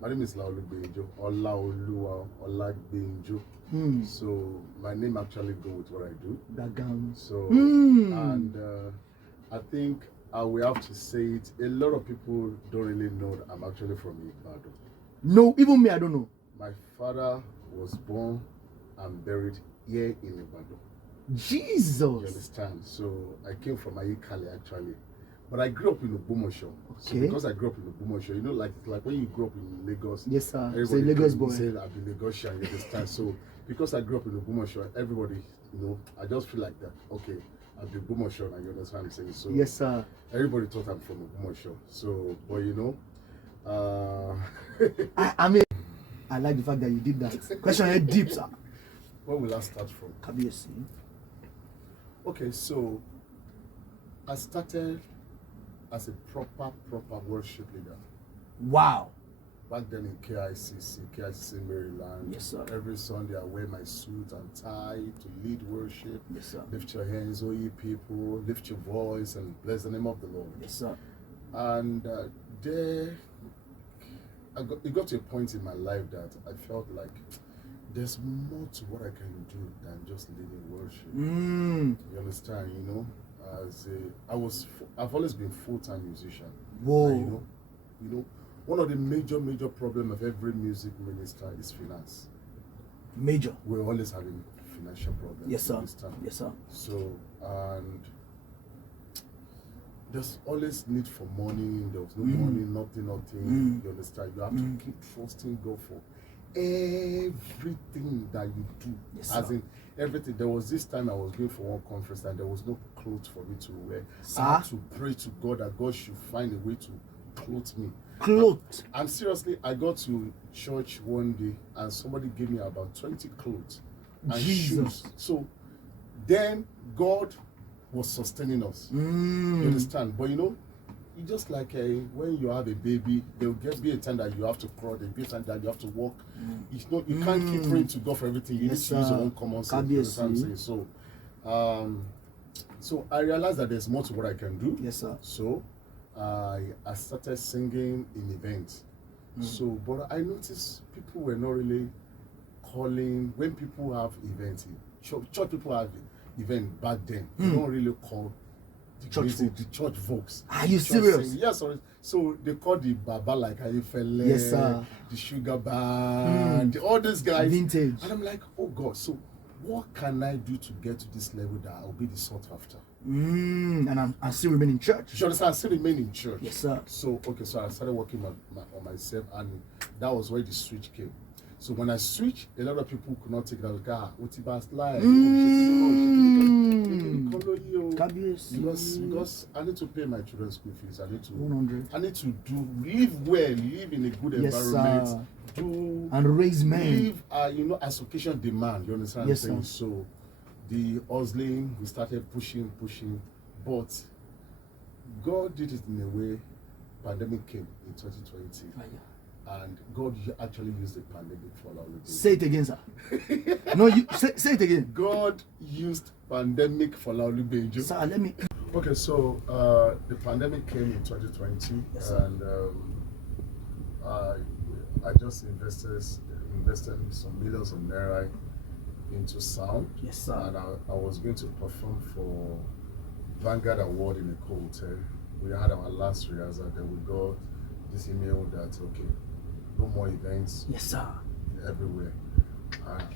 My name is Laolu Gbenjo, or Laolu Gbenjo. So my name actually goes with what I do. That gown. So and I think I will have to say it. A lot of people don't really know that I'm actually from Ibadan. No, even me, I don't know. My father was born and buried here in Ibadan. Jesus. You understand? So I came from Ayikale actually. But I grew up in Ogbomoso. Okay. So because I grew up in Ogbomoso, you know, like when you grew up in Lagos. Yes, sir. Everybody Lagos boy. say I've been Lagosian, you understand? So because I grew up in Ogbomoso, everybody, you know, I just feel like that. Okay, I've been Ogbomoso, and you understand what I'm saying? So yes, sir. Everybody thought I'm from Ogbomoso. So, but you know, I mean, I like the fact that you did that. Question here deep, sir. Where will I start from? Kabiyesi. Okay, so I started as a proper worship leader. Wow. Back then in KICC, Maryland. Yes, sir. Every Sunday I wear my suit and tie to lead worship. Yes, sir. Lift your hands, O ye people. Lift your voice and bless the name of the Lord. Yes, sir. And it got to a point in my life that I felt like there's more to what I can do than just leading worship. You understand? You know, I've always been full-time musician. Whoa. And, you know, one of the major problem of every music minister is finance. Major. We're always having financial problems. Yes, sir. Yes, sir. So, and there's always need for money. There was no money, nothing. You understand? You have to keep trusting God for everything that you do. Yes, as sir. in everything. There was this time I was going for one conference and there was no clothes for me to wear. Sir? I had to pray to God that God should find a way to clothe me. Clothes. And seriously, I got to church one day and somebody gave me about 20 clothes and Jesus. shoes. So then God was sustaining us. You understand? But you know, it's just like when you have a baby, there will be a time that you have to crawl, there will be a time that you have to walk. It's not, you can't keep praying to God for everything. You Yes, need to use sir. your own common sense. You understand what I'm saying? So I realized that there's more to what I can do. Yes, sir. So I started singing in events. So, but I noticed people were not really calling when people have events. Church people have event back then. They don't really call the church folks. Are you serious? Singing. Yes, sorry. So they call the Baba like Ayefele, Yes, sir. the Sugar Band, all these guys. Vintage. And I'm like, oh God, so what can I do to get to this level that I'll be the sought after? And I still remain in church. You understand? I still remain in church. Yes, sir. So, okay, so I started working on myself, and that was where the switch came. So when I switched, a lot of people could not take that. Like, what's the slide? Because I need to pay my children's school fees. I need to 100. I need to live well, live in a good environment. Sir. And raise men. Live, you know, as occasion demand. You understand Yes, what I'm saying? sir. So the hustling, we started pushing, but God did it in a way. Pandemic came in 2020. And God actually used the pandemic for Laolu Gbenjo. Say it again, sir. No, you say it again. God used pandemic for Laolu Gbenjo. Sir, let me. Okay, so the pandemic came in 2020, yes, sir. and I just invested some millions of naira into sound. Yes, sir. And I was going to perform for Vanguard Award in a hotel. We had our last rehearsal, then we got this email that okay, no more events. Yes, sir. Everywhere.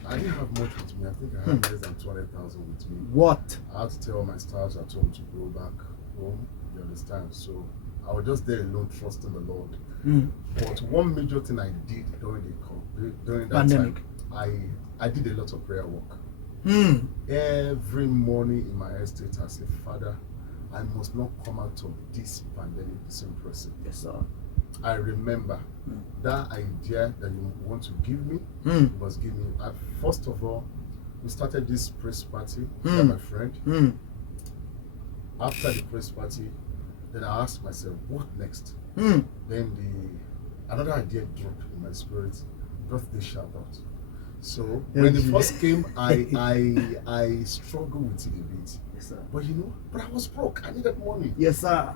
I didn't have much with me. I think I had less than 200,000 with me. What? I had to tell my staffs at home to go back home. You understand? So I was just there alone, trusting the Lord. But one major thing I did during that pandemic time, I did a lot of prayer work. Every morning in my estate, I said, Father, I must not come out of this pandemic the same person. Yes, sir. I remember that idea that you want to give me, was give me. First of all, we started this press party with my friend. After the press party, then I asked myself, what next? Then another idea dropped in my spirit, birthday shout out. So when it first came, I struggled with it a bit. Yes, sir. But you know, I was broke. I needed money. Yes, sir.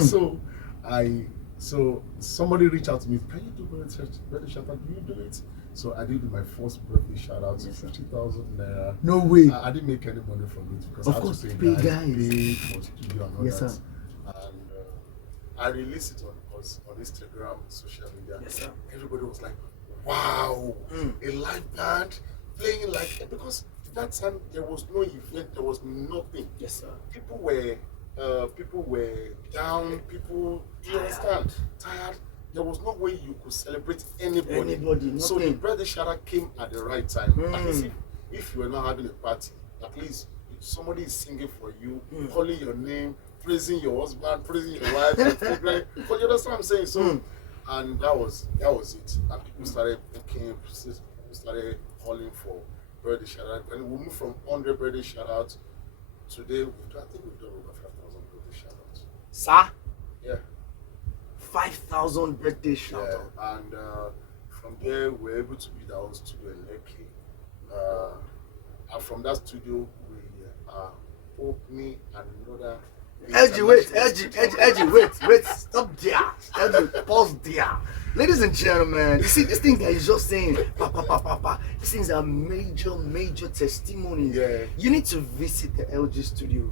So I So somebody reached out to me, can you do birthday shout out? Do you do it? So I did my first birthday shout out, 50,000 naira. No way. I didn't make any money from it because Of I had course, to pay pay guys. pay for studio and all Yes, that. sir. And I released it on Instagram, social media. Yes, sir. Everybody was like, wow, a live band playing like, because that time there was no event, there was nothing. Yes, sir. People were down, you understand, tired. There was no way you could celebrate anybody. So the birthday shout out came at the right time. At least if you were not having a party, at least somebody is singing for you, calling your name, praising your husband, praising your wife, but you understand what I'm saying? So and that was it. And people started booking, people started calling for birthday shout out. And we moved from 100 birthday shout out. Today, I think we've done over 5,000 birthday shout outs. Sir? Yeah. 5,000 birthday shout out. And from there, we were able to build our own studio in Lekki. And from that studio, we are opening another. LG, wait, wait, stop there. LG, pause there. Ladies and gentlemen, you see, this thing that he's just saying, these things are major testimonies. Yeah. You need to visit the LG studio.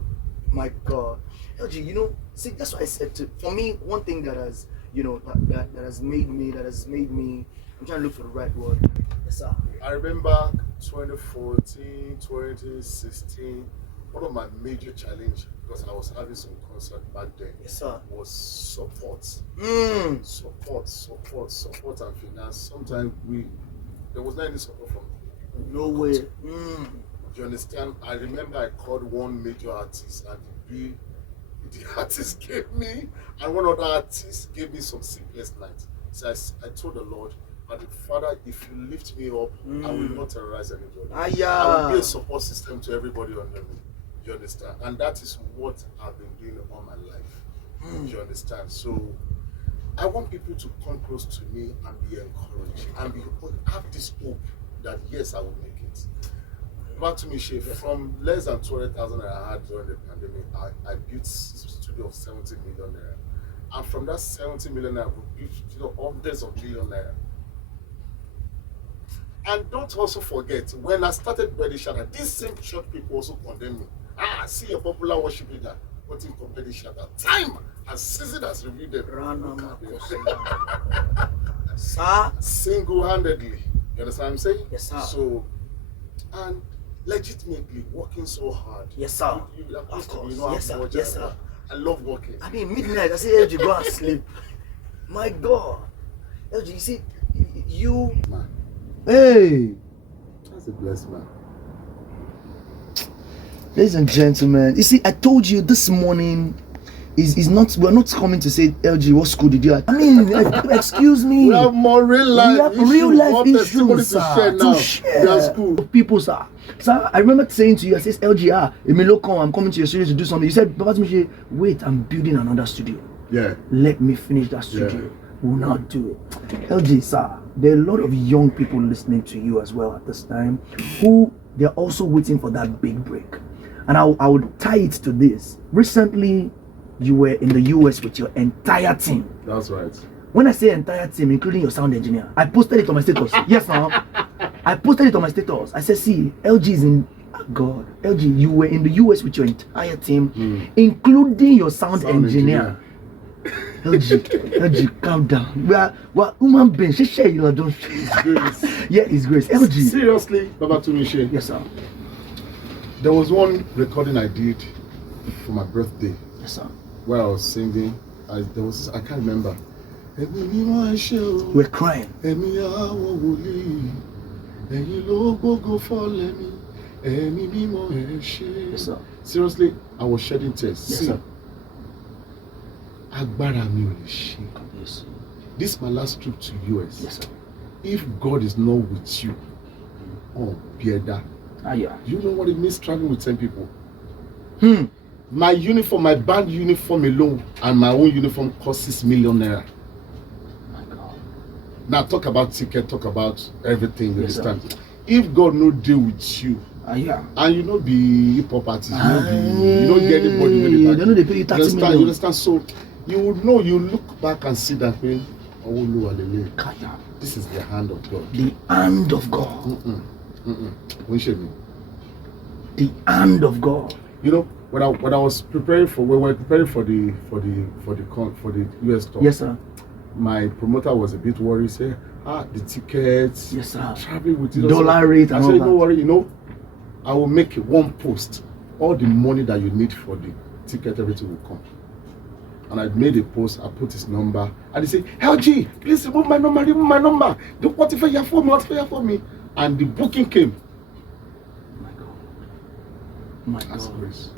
My God. LG, you know, see, that's what I said for me, one thing that has, you know, that has made me, I'm trying to look for the right word. Yes, sir. I remember 2014, 2016, one of my major challenges, because I was having some concert back then, yes, sir, was support. Support and finance. Sometimes there was not any support from no way. Do you understand? I remember I called one major artist and the artist gave me, and one other artist gave me some sleepless nights. So I told the Lord, Father, if you lift me up, I will not terrorize anybody. I will be a support system to everybody under me. You understand? And that is what I've been doing all my life. You understand? So I want people to come close to me and be encouraged and have this hope that yes, I will make it. Back to me, Chef. From less than 200,000 I had during the pandemic, I built a studio of 70 million naira. And from that 70 million naira, we built hundreds of million naira. And don't also forget, when I started Birthday Shout Out, these same church people also condemn me. See a popular worship leader putting for Birthday Shout Out. Time and season has reviewed them. Sir? Single-handedly. You understand what I'm saying? Yes, sir. So, and legitimately working so hard. Yes, sir. Of course. Yes, sir. Yes, sir. I love working. I mean, midnight, I say, LG, go and sleep. My God. LG, you see, you... Man. Hey! That's a blessed man. Ladies and gentlemen, you see, I told you this morning is not, we're not coming to say, LG, what school did you at? I mean, excuse me. We have more real life issues. Real life issues, to share now. To share. School. People, sir. Sir, I remember saying to you, I said, LG, I'm coming to your studio to do something. You said, Baba Miche, wait, I'm building another studio. Yeah. Let me finish that studio. Yeah. We'll not do it. LG, sir, there are a lot of young people listening to you as well at this time who they're also waiting for that big break. And I would tie it to this. Recently, you were in the US with your entire team. That's right. When I say entire team, including your sound engineer, I posted it on my status. Yes, ma'am. I posted it on my status. I said, see, LG is in... God, LG, you were in the US with your entire team, including your sound engineer. LG, calm down. We're human beings. Share, you know, don't. Yeah, it's grace. LG. Seriously, Baba Tumishe. Yes, sir. There was one recording I did for my birthday. Yes, sir. Where I was singing. I can't remember. We're crying. Yes, sir. Seriously, I was shedding tears. Yes, sir. Yes. This is my last trip to US. Yes, sir. If God is not with you, oh, Bieda. Yeah. Do you know what it means traveling with 10 people? My uniform, my band uniform alone, and my own uniform cost 6 million naira. My God. Now talk about ticket, talk about everything. You Yes, understand? If God no deal with you, Yeah. and you not be hip hop artist, you don't get anybody. They know they pay you 30 million. You understand? So you would know, you look back and see that thing. This is the hand of God. The hand of God. The hand of God. You know, when I was preparing for when we were preparing for the US talk. Yes, sir. My promoter was a bit worried. Say, the tickets. Yes, sir. Traveling with it. Dollar rate. I said, don't worry. You know, I will make one post. All the money that you need for the ticket, everything will come. And I made a post, I put his number, and he said, LG, please remove my number, What if you for me? And the booking came. My God. My God. That's grace.